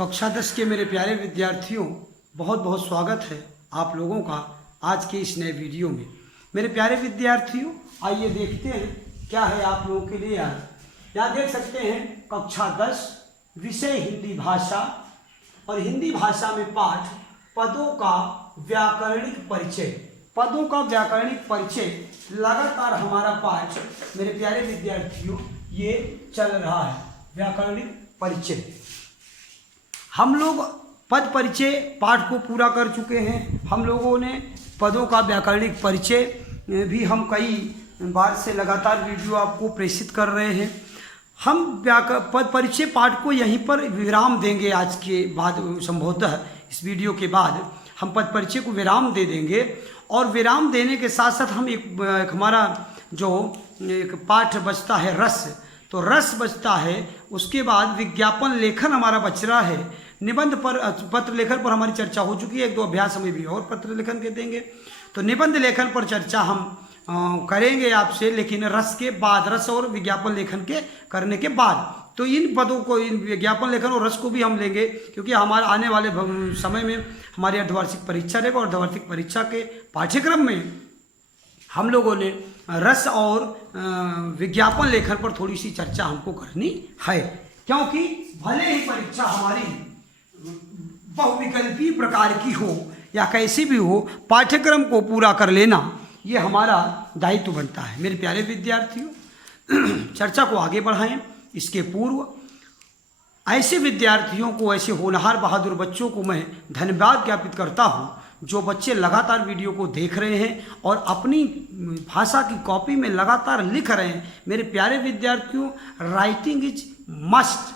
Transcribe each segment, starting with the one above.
कक्षा 10 के मेरे प्यारे विद्यार्थियों, बहुत बहुत स्वागत है आप लोगों का आज के इस नए वीडियो में। मेरे प्यारे विद्यार्थियों, आइए देखते हैं क्या है आप लोगों के लिए आज। यहाँ देख सकते हैं कक्षा 10 विषय हिंदी भाषा और हिंदी भाषा में पाठ पदों का व्याकरणिक परिचय। पदों का व्याकरणिक परिचय लगातार हमारा पाठ मेरे प्यारे विद्यार्थियों ये चल रहा है। व्याकरणिक परिचय हम लोग पद परिचय पाठ को पूरा कर चुके हैं। हम लोगों ने पदों का व्याकरणिक परिचय भी हम कई बार से लगातार वीडियो आपको प्रेषित कर रहे हैं। हम पद परिचय पाठ को यहीं पर विराम देंगे। आज के बाद संभवतः इस वीडियो के बाद हम पद परिचय को विराम दे देंगे और विराम देने के साथ साथ हम एक हमारा जो एक पाठ बचता है रस, तो रस बचता है। उसके बाद विज्ञापन लेखन हमारा बच रहा है। निबंध पर पत्र लेखन पर हमारी चर्चा हो चुकी है। एक दो अभ्यास हमें भी और पत्र लेखन के देंगे, तो निबंध लेखन पर चर्चा हम करेंगे आपसे, लेकिन रस के बाद, रस और विज्ञापन लेखन के करने के बाद। तो इन पदों को, इन विज्ञापन लेखन और रस को भी हम लेंगे, क्योंकि हमारे आने वाले समय में हमारी अर्धवार्षिक परीक्षा रहेगा और अर्धवार्षिक परीक्षा के पाठ्यक्रम में हम लोगों ने रस और विज्ञापन लेखन पर थोड़ी सी चर्चा हमको करनी है, क्योंकि भले ही परीक्षा हमारी बहुविकल्पी प्रकार की हो या कैसी भी हो, पाठ्यक्रम को पूरा कर लेना ये हमारा दायित्व बनता है। मेरे प्यारे विद्यार्थियों, चर्चा को आगे बढ़ाएं। इसके पूर्व ऐसे विद्यार्थियों को, ऐसे होनहार बहादुर बच्चों को मैं धन्यवाद ज्ञापित करता हूं, जो बच्चे लगातार वीडियो को देख रहे हैं और अपनी भाषा की कॉपी में लगातार लिख रहे हैं। मेरे प्यारे विद्यार्थियों, राइटिंग इज मस्ट,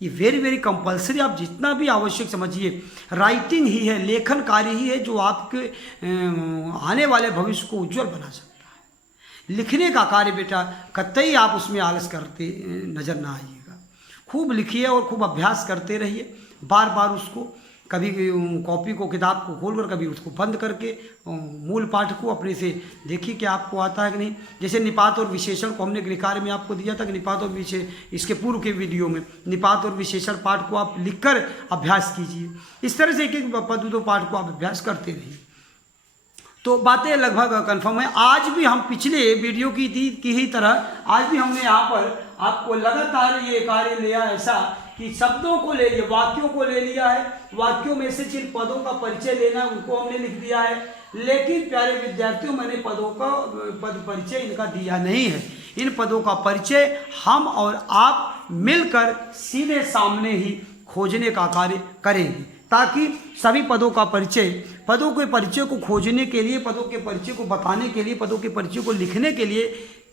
ये वेरी वेरी कंपलसरी। आप जितना भी आवश्यक समझिए, राइटिंग ही है, लेखन कार्य ही है जो आपके आने वाले भविष्य को उज्जवल बना सकता है। लिखने का कार्य बेटा कतई आप उसमें आलस करते नजर ना आइएगा। खूब लिखिए और खूब अभ्यास करते रहिए, बार बार उसको, कभी कॉपी को, किताब को खोलकर, कभी उसको बंद करके मूल पाठ को अपने से देखिए कि आपको आता है कि नहीं। जैसे निपात और विशेषण को हमने गृहकार्य में आपको दिया था कि निपात और विशेषण, इसके पूर्व के वीडियो में निपात और विशेषण पाठ को आप लिखकर अभ्यास कीजिए। इस तरह से एक एक पद दो पाठ को आप अभ्यास करते रहिए, तो बातें लगभग कन्फर्म है। आज भी हम पिछले वीडियो की ही तरह आज भी हमने यहाँ पर आपको लगातार ये कार्य लिया ऐसा कि शब्दों को ले लिया, वाक्यों को ले लिया है, वाक्यों में से जिन पदों का परिचय लेना उनको हमने लिख दिया है। लेकिन प्यारे विद्यार्थियों, मैंने पदों का पद परिचय इनका दिया नहीं है। इन पदों का परिचय हम और आप मिलकर सीधे सामने ही खोजने का कार्य करेंगे, ताकि सभी पदों का परिचय, पदों के परिचय को खोजने के लिए, पदों के परिचय को बताने के लिए, पदों के परिचय को लिखने के लिए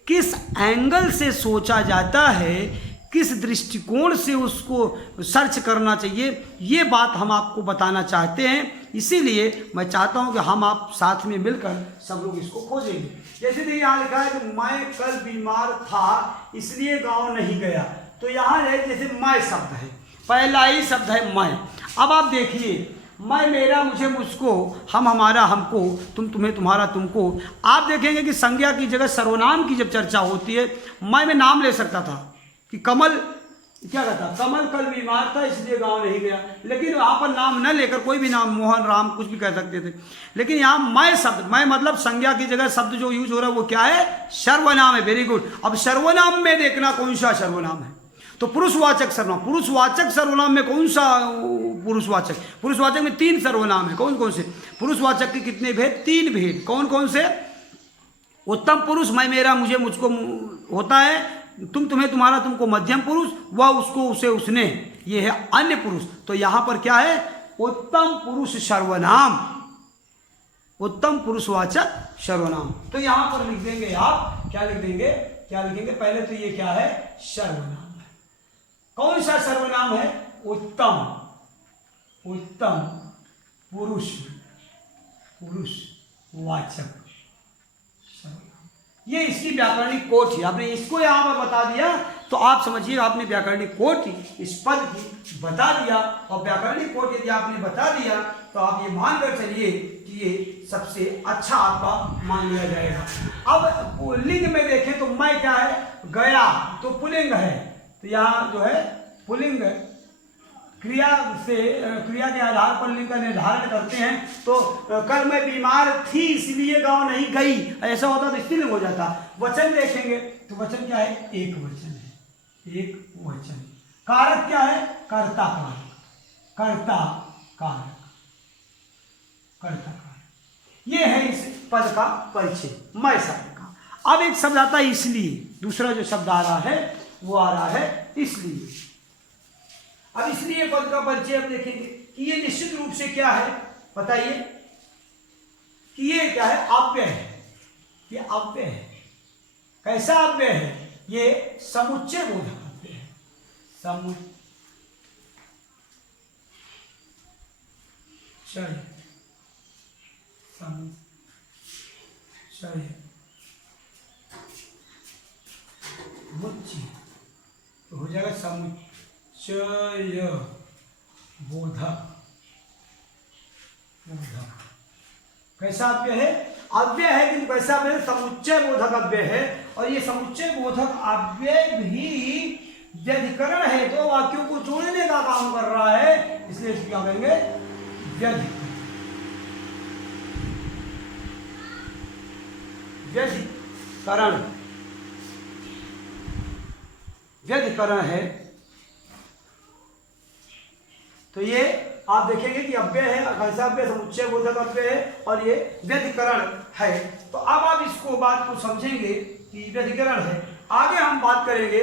किस एंगल से सोचा जाता है, किस दृष्टिकोण से उसको सर्च करना चाहिए, ये बात हम आपको बताना चाहते हैं। इसीलिए मैं चाहता हूं कि हम आप साथ में मिलकर सब लोग इसको खोजेंगे। जैसे देखिए यहाँ लिखा है कि मैं कल बीमार था इसलिए गांव नहीं गया, तो यहाँ है जैसे मैं शब्द है, पहला ही शब्द है मैं। अब आप देखिए, मैं, मेरा, मुझे, मुझको, हम, हमारा, हमको, तुम, तुम्हें, तुम्हारा, तुमको। आप देखेंगे कि संज्ञा की जगह सर्वनाम की जब चर्चा होती है, मैं में नाम ले सकता था कि कमल, क्या कहता, कमल कल बीमार था इसलिए गांव नहीं गया, लेकिन वहाँ पर नाम न लेकर कोई भी नाम, मोहन, राम, कुछ भी कह सकते थे। लेकिन यहाँ मैं शब्द, मैं मतलब संज्ञा की जगह शब्द जो यूज हो रहा है वो क्या है, सर्वनाम है। Very good. अब सर्वनाम में देखना कौन सा सर्वनाम है, तो पुरुषवाचक सर्वनाम। पुरुषवाचक सर्वनाम में कौन सा पुरुषवाचक, पुरुषवाचक में 3 सर्वनाम है। कौन कौन से पुरुषवाचक के कितने भेद, 3 भेद। कौन कौन से? उत्तम पुरुष मैं, मेरा, मुझे, मुझको होता है, तुम, तुम्हें, तुम्हारा, तुमको मध्यम पुरुष, वह, उसको, उसे, उसने, ये है अन्य पुरुष। तो यहां पर क्या है, उत्तम पुरुष सर्वनाम, उत्तम पुरुषवाचक सर्वनाम। तो यहां पर लिख देंगे आप, क्या लिख देंगे, क्या लिखेंगे, पहले तो ये क्या है, सर्वनाम। कौन सा सर्वनाम है, उत्तम, उत्तम पुरुष, पुरुषवाचक सर्वनाम। ये इसकी व्याकरणिक कोट है। आपने इसको यहां पर बता दिया तो आप समझिए आपने व्याकरणिक कोट इस पद की बता दिया। और व्याकरणिक कोट यदि आपने बता दिया तो आप ये मानकर चलिए कि ये सबसे अच्छा आपका मान लिया जाएगा। अब लिंग में देखें तो मैं क्या है, गया, तो पुल्लिंग है, तो यहाँ जो है पुल्लिंग क्रिया से क्रिया के आधार पर लिंग का निर्धारण करते हैं। तो कल मैं बीमार थी इसलिए गांव नहीं गई, ऐसा होता तो स्त्रीलिंग हो जाता। वचन देखेंगे तो वचन क्या है, एक वचन है, एक वचन। कारक क्या है, कर्ता कारक, कर्ता कारक, कर्ता कारक। ये है इस पद का परिचय, मैं शब्द का। अब एक शब्द आता है इसलिए, दूसरा जो शब्द आ रहा है वो आ रहा है इसलिए। अब इसलिए पद का परिचय अब देखेंगे कि ये निश्चित रूप से क्या है, बताइए कि ये क्या है, अव्यय है। ये अव्यय है। कैसा अव्यय है, ये समुच्चय बोधक अव्यय है। समुच्चय समुच्चय मुच्ची तो हो जाएगा समुच्चय बोधक। बोधक कैसा अव्यय है, अव्यय है किंतु कैसा अव्यय है, समुच्चय बोधक अव्यय है। और ये समुच्चय बोधक अव्यय भी व्यधिकरण है, दो वाक्यों को जोड़ने का काम कर रहा है, इसलिए क्या कहेंगे, व्यधिकरण। व्यधिकरण, व्यधिकरण है। तो ये आप देखेंगे कि अव्यय है, कैसा अव्यय, समुच्चय बोधक अव्यय है और ये व्यधिकरण है। तो अब आप इसको बात को समझेंगे कि व्यधिकरण है। आगे हम बात करेंगे।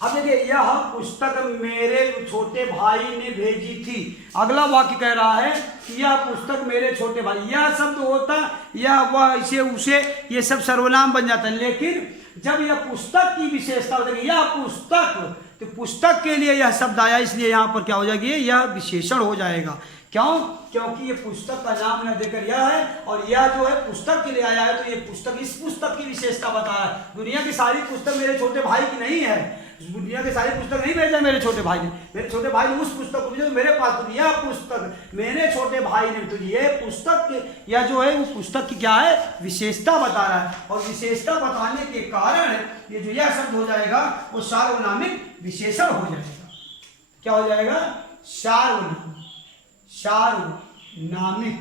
अब देखिए, यह पुस्तक मेरे छोटे भाई ने भेजी थी। अगला वाक्य कह रहा है कि यह पुस्तक मेरे छोटे भाई, यह शब्द होता, यह वह, इसे उसे, ये सब सर्वनाम बन जाता है। लेकिन जब यह पुस्तक की विशेषता हो जाएगी, यह पुस्तक, तो पुस्तक के लिए यह शब्द आया, इसलिए यहाँ पर क्या हो जाएगी, यह विशेषण हो जाएगा। क्यों, क्योंकि ये पुस्तक का नाम न देकर यह है, और यह जो है पुस्तक के लिए आया है, तो ये पुस्तक, इस पुस्तक की विशेषता बता रहा है। दुनिया की सारी पुस्तक मेरे छोटे भाई की नहीं है, दुनिया के सारी पुस्तक नहीं भेजा मेरे छोटे भाई ने। मेरे छोटे भाई ने उस पुस्तक को भेजा मेरे पास, तो यह पुस्तक मेरे छोटे भाई ने, तो ये पुस्तक, यह जो है वो पुस्तक की क्या है, विशेषता बता रहा है। और विशेषता बताने के कारण ये जो यह शब्द हो जाएगा वो सार्वनामिक विशेषण हो जाएगा। क्या हो जाएगा, सार्वनामिक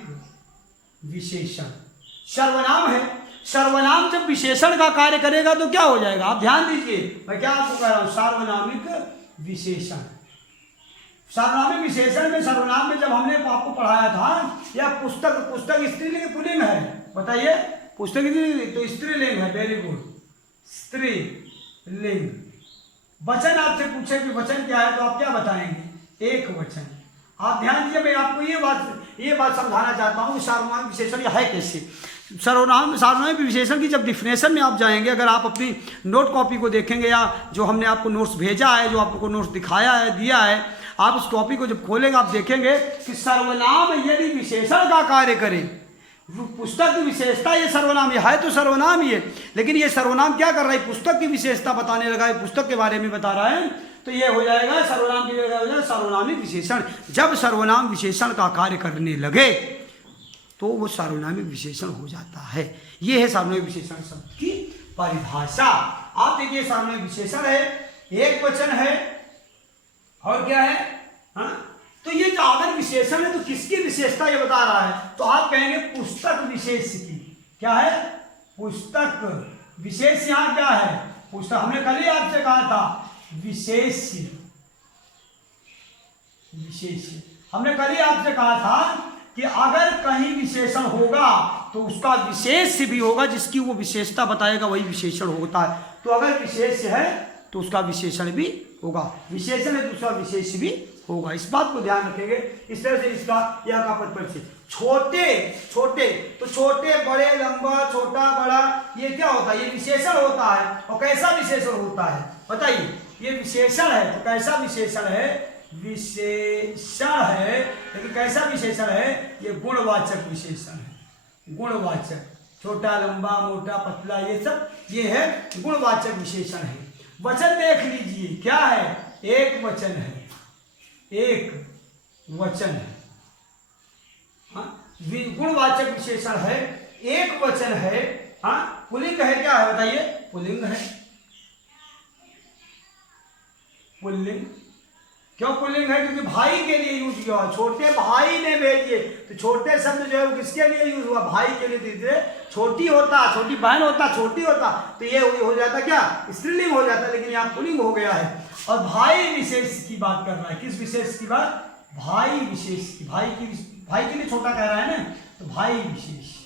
विशेषण। सर्वनाम है, सर्वनाम जब विशेषण का कार्य करेगा तो क्या हो जाएगा, आप ध्यान दीजिए, मैं क्या आपको कह रहा हूं, सार्वनामिक विशेषण। सार्वनामिक विशेषण में, सर्वनाम में जब हमने आपको पढ़ाया था, यह पुस्तक, पुस्तक स्त्रीलिंग पुल्लिंग है, बताइए, पुस्तक तो स्त्रीलिंग है, वेरी गुड, स्त्रीलिंग। वचन आपसे पूछे कि वचन क्या है, तो आप क्या बताएंगे, एक वचन। आप ध्यान दीजिए, मैं आपको ये बात समझाना चाहता हूँ, सार्वनामिक विशेषण है कैसे। सार्वनामिक विशेषण की जब डिफिनेशन में आप जाएंगे, अगर आप अपनी नोट कॉपी को देखेंगे या जो हमने आपको नोट्स भेजा है, जो आपको नोट्स दिखाया है, दिया है, आप उस कॉपी को जब खोलेंगे आप देखेंगे कि सर्वनाम यदि विशेषण का कार्य करे, पुस्तक की विशेषता, ये सर्वनाम, ये है तो सर्वनाम ही है, लेकिन ये सर्वनाम क्या कर रहा है, पुस्तक की विशेषता बताने लगा है, पुस्तक के बारे में बता रहा है, तो ये हो जाएगा सर्वनाम की जगह हो जाएगा सार्वनामिक विशेषण। जब सर्वनाम विशेषण का कार्य करने लगे तो वो सार्वनामिक विशेषण हो जाता है। ये है सार्वनामिक विशेषण शब्द की परिभाषा। आप देखिए, सार्वनामिक विशेषण है, एक वचन है, और क्या है, हाँ, तो ये जो अगर विशेषण है तो किसकी विशेषता ये बता रहा है, तो आप कहेंगे पुस्तक विशेष की। क्या है, पुस्तक विशेष। यहाँ क्या है, पुस्तक, हमने कल ही आपसे कहा था विशेष्य, विशेष्य। हमने कल ही आपसे कहा था कि अगर कहीं विशेषण होगा तो उसका विशेष्य भी होगा, जिसकी वो विशेषता बताएगा वही विशेषण होता है। तो अगर विशेष्य है तो उसका विशेषण भी होगा, विशेषण है तो उसका विशेष्य भी होगा। इस बात को ध्यान रखेंगे। इस तरह से इसका यह का पद परिचय। छोटे छोटे, तो छोटे बड़े, लंबा, छोटा बड़ा, ये क्या होता है, ये विशेषण होता है। और कैसा विशेषण होता है बताइए, ये विशेषण है, तो कैसा विशेषण है, विशेषण है, लेकिन कैसा विशेषण है, ये गुणवाचक विशेषण है। गुणवाचक, छोटा, लंबा, मोटा, पतला, ये सब ये है गुणवाचक विशेषण है। वचन देख लीजिए, क्या है, एक वचन है, एक वचन है, हाँ, गुणवाचक विशेषण है, एक वचन है, हाँ, पुल्लिंग है, क्या है बताइए, पुल्लिंग है, पुल्लिंग। क्यों पुल्लिंग है? क्योंकि भाई के लिए यूज किया हुआ, छोटे भाई ने भेजिए, तो छोटे शब्द जो है वो किसके लिए यूज हुआ? भाई के लिए। दीजिए छोटी होता, छोटी बहन होता, छोटी होता, तो ये हो जाता क्या? स्त्रीलिंग हो जाता, लेकिन यहाँ पुल्लिंग हो गया है। और भाई विशेष की बात कर रहा है। किस विशेष की बात? भाई विशेष की। भाई के लिए छोटा कह रहा है ना, तो भाई विशेष।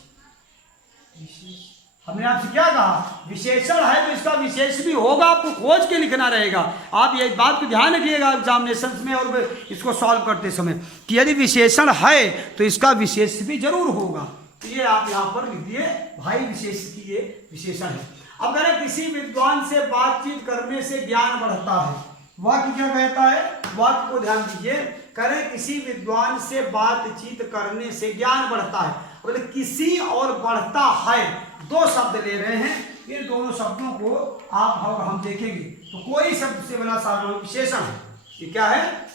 हमने आपसे क्या कहा? विशेषण है तो इसका विशेष भी होगा, आपको खोज के लिखना रहेगा। आप ये बात को ध्यान रखिएगा एग्जामिनेशन में और इसको सॉल्व करते समय कि यदि विशेषण है तो इसका विशेष भी जरूर होगा। तो ये आप यहाँ पर लिख दिए, भाई विशेष की ये विशेषण है। अब अगर किसी विद्वान से बातचीत करने से ज्ञान बढ़ता है, वाक्य क्या कहता है? वाक्य को ध्यान दीजिए, करें किसी विद्वान से बातचीत करने से ज्ञान बढ़ता है, बोले किसी और बढ़ता है, दो शब्द ले रहे हैं। इन दोनों शब्दों को आप हम देखेंगे तो कोई शब्द से बना सार्वनामिक विशेषण है। ये क्या है?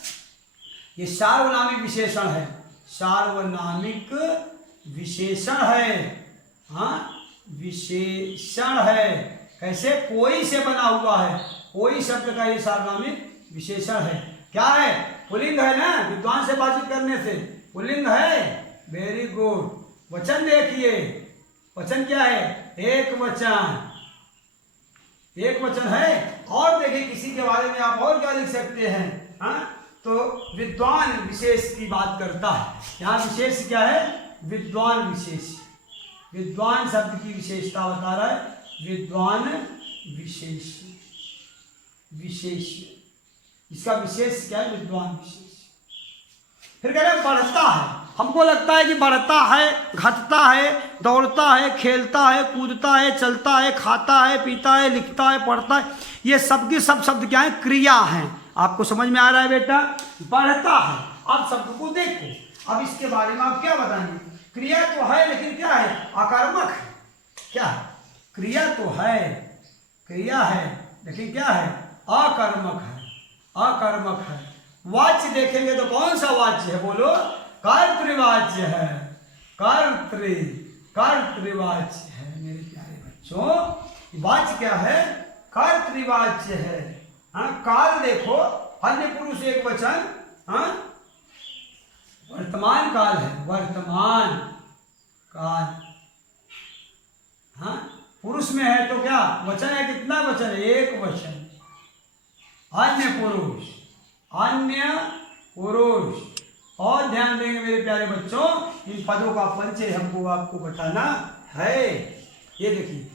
ये सार्वनामिक विशेषण है। सार्वनामिक विशेषण है। हाँ, विशेषण है। कैसे? कोई से बना हुआ है, कोई शब्द का ये सार्वनामिक विशेषण है। क्या है? पुल्लिंग है ना, विद्वान से बातचीत करने से पुल्लिंग है। Very good. वचन देखिए, वचन क्या है? एक वचन, एक वचन है। और देखिए किसी के बारे में आप और क्या लिख सकते हैं? हाँ, तो विद्वान विशेष की बात करता है। यहाँ विशेष क्या है? विद्वान विशेष। विद्वान शब्द की विशेषता बता रहा है। विद्वान विशेष, विशेष, इसका विशेष क्या है? विद्वान विशेष। फिर कह रहे बढ़ता है। हमको लगता है कि बढ़ता है, घटता है, दौड़ता है, खेलता है, कूदता है, चलता है, खाता है, पीता है, लिखता है, पढ़ता है, ये सबके सब शब्द क्या है? क्रिया हैं। आपको समझ में आ रहा है बेटा? बढ़ता है। अब शब्द को देखो, अब इसके बारे में आप क्या बताएंगे? क्रिया तो है लेकिन क्या है? आकर्मक है। क्या है? क्रिया तो है, क्रिया है, लेकिन क्या है? आकर्मक है, आकर्मक है। वाच्य देखेंगे तो कौन सा वाच्य है? बोलो। कर्तृवाच्य है। कर्तृवाच्य है मेरे प्यारे बच्चों। वाच्य क्या है? कर्तृवाच्य है। हाँ, काल देखो, अन्य पुरुष एक वचन। हाँ, वर्तमान काल है, वर्तमान काल। हाँ, पुरुष में है तो क्या वचन है? कितना वचन है? एक वचन। अन्य पुरुष, अन्य पुरुष। और ध्यान देंगे मेरे प्यारे बच्चों, इन पदों का परिचय हमको आपको बताना है। ये देखिए,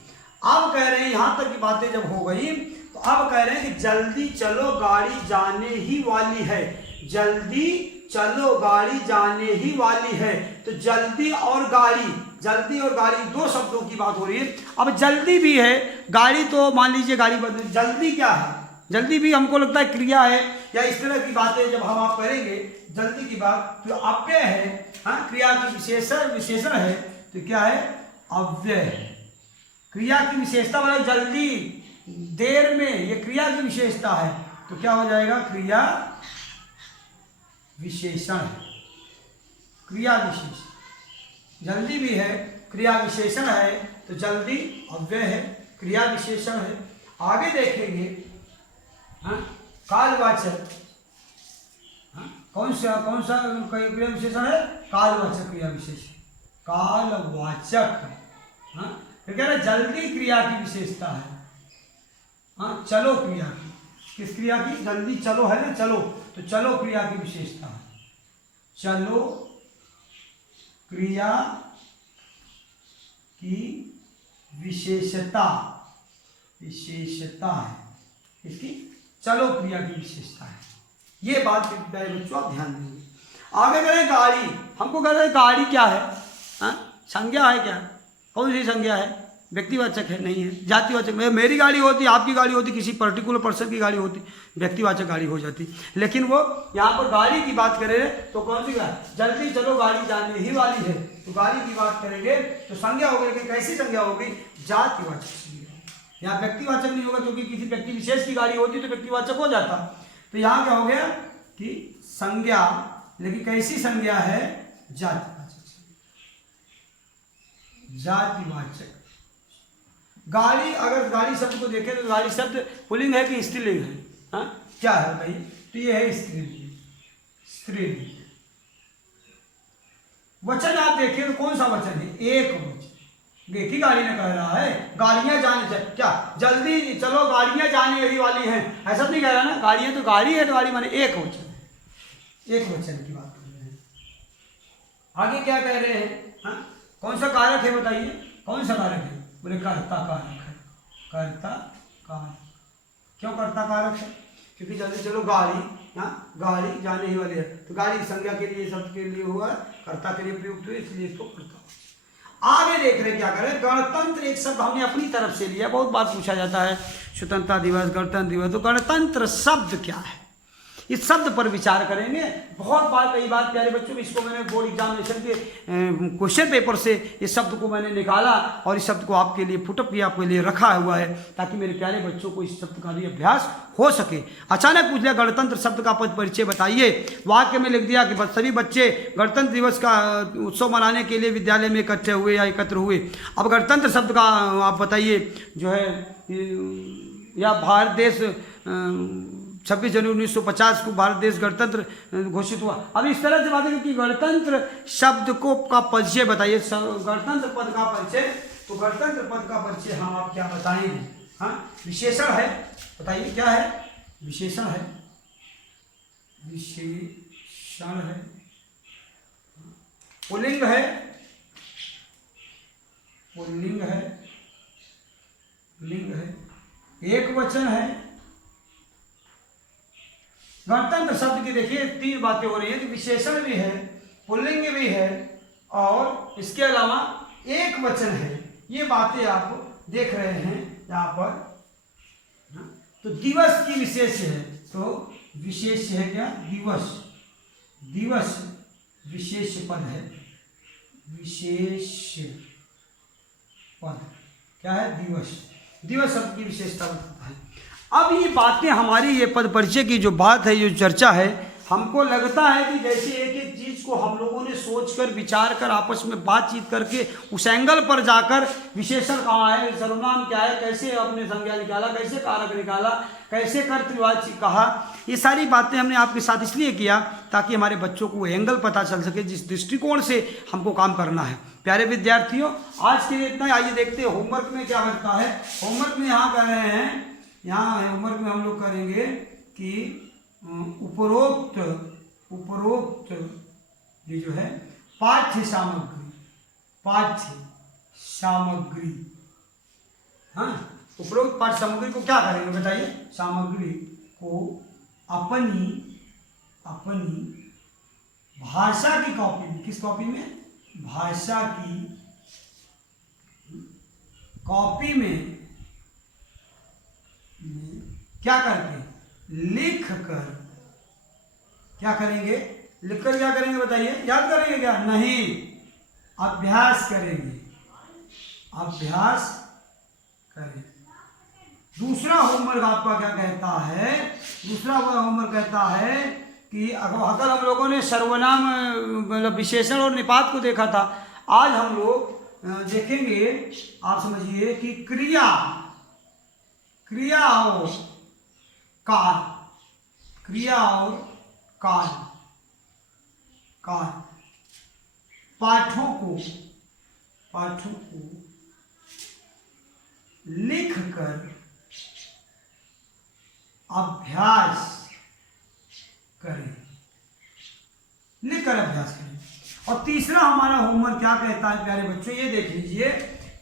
अब कह रहे हैं यहां तक की बातें जब हो गई तो अब कह रहे हैं कि जल्दी चलो गाड़ी जाने ही वाली है। जल्दी चलो गाड़ी जाने ही वाली है। तो जल्दी और गाड़ी, जल्दी और गाड़ी दो शब्दों की बात हो रही है। अब जल्दी भी है, गाड़ी तो मान लीजिए गाड़ी बदल। जल्दी क्या है? जल्दी भी हमको लगता है क्रिया है, या इस तरह की बातें जब हम आप करेंगे जल्दी की बात, तो अव्यय है। हाँ, क्रिया की विशेषण है, तो क्या है? अव्यय है। क्रिया की विशेषता वाला जल्दी, देर में, ये क्रिया की विशेषता है, तो क्या हो जाएगा? क्रिया विशेषण है। क्रिया विशेषण। जल्दी भी है, क्रिया विशेषण है, तो जल्दी अव्यय है, क्रिया विशेषण है। आगे देखेंगे, हाँ, कालवाचक। हाँ, कौन सा क्रिया विशेषण है? कालवाचक क्रिया विशेषण, कालवाचक। हाँ, फिर कह रहे जल्दी क्रिया की विशेषता है। हाँ, चलो क्रिया की, किस क्रिया की? जल्दी चलो है ना, चलो, तो चलो क्रिया की विशेषता है। चलो क्रिया की विशेषता, विशेषता है इसकी, चलो क्रिया की विशेषता है। ये बात प्यारे बच्चों आप ध्यान देंगे। आगे करें गाड़ी। हमको कह रहे हैं गाड़ी क्या है? हाँ, संज्ञा है क्या? कौन सी संज्ञा है? व्यक्तिवाचक है? नहीं है। जातिवाचक में मेरी गाड़ी होती, आपकी गाड़ी होती, किसी पर्टिकुलर पर्सन की गाड़ी होती, व्यक्तिवाचक गाड़ी हो जाती। लेकिन वो यहाँ पर गाड़ी की बात करें तो कौन सी गाड़ी? जल्दी चलो गाड़ी जाने ही वाली है, तो गाड़ी की बात करेंगे तो संज्ञा होगी। लेकिन कैसी संज्ञा होगी? जातिवाचक संज्ञा। यहाँ व्यक्तिवाचक नहीं होगा, क्योंकि किसी व्यक्ति विशेष की गाड़ी होती तो व्यक्तिवाचक हो जाता। तो यहाँ क्या हो गया कि संज्ञा, लेकिन कैसी संज्ञा है? जातिवाचक। जातिवाचक। गाड़ी, अगर गाड़ी शब्द को देखें तो गाड़ी शब्द पुल्लिंग है कि स्त्रीलिंग है? हाँ, क्या है भाई? तो ये है स्त्रीलिंग, स्त्रीलिंग। वचन आप देखिए तो कौन सा वचन है? एक वचन। देखिए गाड़ी ने कह रहा है गाड़ियां जाने चाहिए, क्या जल्दी चलो गाड़ियां जाने यही वाली हैं, ऐसा नहीं कह रहा ना। गाड़ियां तो गाड़ी है, तो गाड़ी माने एक वचन है, एक वचन की बात कर रहे हैं। आगे क्या कह रहे हैं? हाँ, कौन सा कारक है बताइए, कौन सा कारक है? बोले कर्ता कारक है, कर्ता कारक। क्यों कर्ता कारक है? क्योंकि जल्दी चलो गाड़ी, हाँ गाड़ी जाने ही वाली है, तो गाड़ी संज्ञा के लिए, शब्द के लिए हुआ, कर्ता के लिए प्रयुक्त हुई, इसलिए इसको कर्ता। आगे देख रहे क्या करें? गणतंत्र एक शब्द हमने अपनी तरफ से लिया, बहुत बार पूछा जाता है स्वतंत्रता दिवस, गणतंत्र दिवस, तो गणतंत्र शब्द क्या है? इस शब्द पर विचार करेंगे। बहुत बार, कई बार प्यारे बच्चों, इसको मैंने बोर्ड एग्जामिनेशन के क्वेश्चन पेपर से इस शब्द को मैंने निकाला और इस शब्द को आपके लिए पुटअप किया, आपके लिए रखा हुआ है, ताकि मेरे प्यारे बच्चों को इस शब्द का भी अभ्यास हो सके। अचानक पूछ लिया गणतंत्र शब्द का पद परिचय बताइए, वाक्य में लिख दिया कि सभी बच्चे गणतंत्र दिवस का उत्सव मनाने के लिए विद्यालय में इकट्ठे हुए या एकत्र हुए। अब गणतंत्र शब्द का आप बताइए जो है, या भारत देश 26 जनवरी 1950 को भारत देश गणतंत्र घोषित हुआ। अब इस तरह से बात है कि गणतंत्र शब्द को का परिचय बताइए, गणतंत्र पद का परिचय। तो गणतंत्र पद का परिचय हम आप क्या बताएंगे? हाँ, विशेषण है, बताइए क्या है? विशेषण है, विशेषण है, पुल्लिंग है, पुल्लिंग है, लिंग है, एक वचन है। गणतंत्र शब्द की देखिए तीन बातें हो रही है, कि विशेषण भी है, पुल्लिंग भी है और इसके अलावा एक वचन है। ये बातें आप देख रहे हैं यहाँ पर। तो दिवस की विशेष है, तो विशेष है क्या? दिवस, दिवस विशेष पद है, विशेष पद क्या है? दिवस, दिवस शब्द की विशेषता बताता है। अब ये बातें हमारी, ये पद परिचय की जो बात है, जो चर्चा है, हमको लगता है कि जैसे एक एक चीज को हम लोगों ने सोचकर विचार कर आपस में बातचीत करके उस एंगल पर जाकर विशेषण कहाँ है, सर्वनाम क्या है, कैसे अपने संज्ञा निकाला, कैसे कारक निकाला, कैसे कर्तृवाची कहा, ये सारी बातें हमने आपके साथ इसलिए किया ताकि हमारे बच्चों को एंगल पता चल सके जिस दृष्टिकोण से हमको काम करना है। प्यारे विद्यार्थियों, आज के लिए इतना ही। आइए देखते हैं होमवर्क में क्या करता है। होमवर्क में यहाँ कर रहे हैं, यहाँ होमवर्क में हम लोग करेंगे कि उपरोक्त ये जो है पाठ्य सामग्री, पाठ्य सामग्री, हाँ, उपरोक्त पाठ्य सामग्री को क्या करेंगे बताइए? सामग्री को अपनी भाषा की कॉपी में, किस कॉपी में? भाषा की कॉपी में क्या करके? लिख कर। क्या करेंगे? लिखकर क्या करेंगे बताइए? याद करेंगे क्या? नहीं, अभ्यास करेंगे, अभ्यास करें। दूसरा होमवर्क आपका क्या कहता है? दूसरा होमवर्क कहता है कि अगर हम लोगों ने सर्वनाम मतलब विशेषण और निपात को देखा था, आज हम लोग देखेंगे, आप समझिए कि क्रिया, क्रिया और काल, क्रिया और काल, काल, पाठों को लिख कर अभ्यास करें, लिख कर अभ्यास करें। और तीसरा हमारा होमवर्क क्या कहता है प्यारे बच्चों? ये देख लीजिए,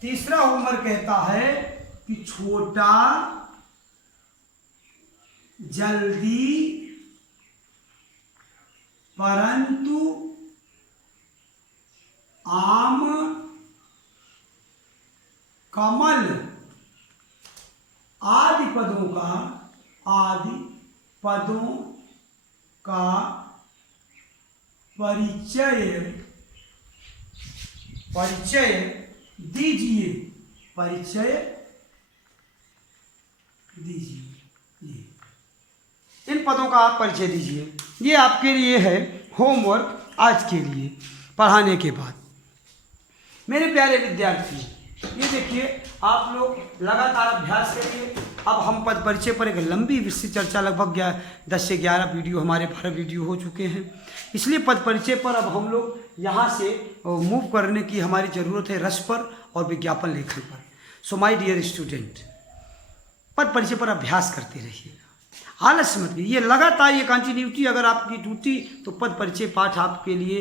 तीसरा होमवर्क कहता है कि छोटा, जल्दी, परंतु, आम, कमल आदि पदों का परिचय दीजिए, परिचय दीजिए। इन पदों का आप परिचय दीजिए। ये आपके लिए है होमवर्क आज के लिए पढ़ाने के बाद। मेरे प्यारे विद्यार्थी, ये देखिए, आप लोग लगातार अभ्यास करिए। अब हम पद परिचय पर एक लंबी विस्तृत चर्चा, लगभग 10 से 11 वीडियो, हमारे 12 वीडियो हो चुके हैं। इसलिए पद परिचय पर अब हम लोग यहाँ से मूव करने की हमारी ज़रूरत है रस पर और विज्ञापन लेखन पर। सो माय डियर स्टूडेंट, पद परिचय पर अभ्यास करते रहिएगा, आलस्य मत कीजिए। ये लगातार ये कंटिन्यूटी अगर आपकी टूटी तो पद परिचय पाठ आपके लिए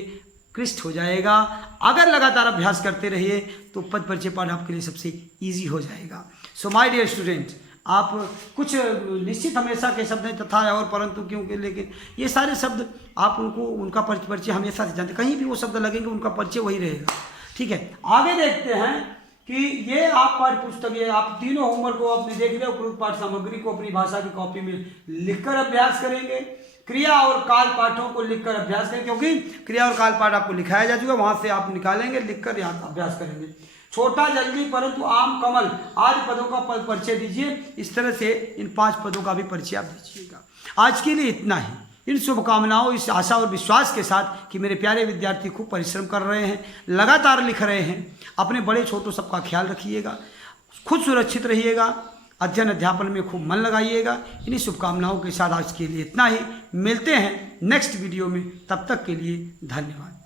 क्लिष्ट हो जाएगा। अगर लगातार अभ्यास करते रहिए तो पद परिचय पाठ आपके लिए सबसे इजी हो जाएगा। सो माय डियर स्टूडेंट, आप कुछ निश्चित हमेशा के शब्द हैं, तथा और परंतु, क्योंकि, लेकिन ये सारे शब्द आप उनका परिचय हमेशा से जानते, कहीं भी वो शब्द लगेंगे उनका परिचय वही रहेगा। ठीक है, आगे देखते हैं कि ये आप पाठ्य पुस्तक, ये आप तीनों होमवर्क को आपने देख लिया। उपरोक्त पाठ सामग्री को अपनी भाषा की कॉपी में लिखकर अभ्यास करेंगे। क्रिया और काल पाठों को लिखकर अभ्यास करें, क्योंकि क्रिया और काल पाठ आपको लिखाया जा चुका, वहां से आप निकालेंगे, लिखकर यहाँ अभ्यास करेंगे। छोटा जल्दी परंतु आम कमल आदि पदों का पद परिचय दीजिए। इस तरह से इन 5 पदों का भी परिचय आप दीजिएगा। आज के लिए इतना ही। इन शुभकामनाओं, इस आशा और विश्वास के साथ कि मेरे प्यारे विद्यार्थी खूब परिश्रम कर रहे हैं, लगातार लिख रहे हैं, अपने बड़े छोटों सबका ख्याल रखिएगा, खुद सुरक्षित रहिएगा, अध्ययन अध्यापन में खूब मन लगाइएगा। इन्हीं शुभकामनाओं के साथ आज के लिए इतना ही। मिलते हैं नेक्स्ट वीडियो में, तब तक के लिए धन्यवाद।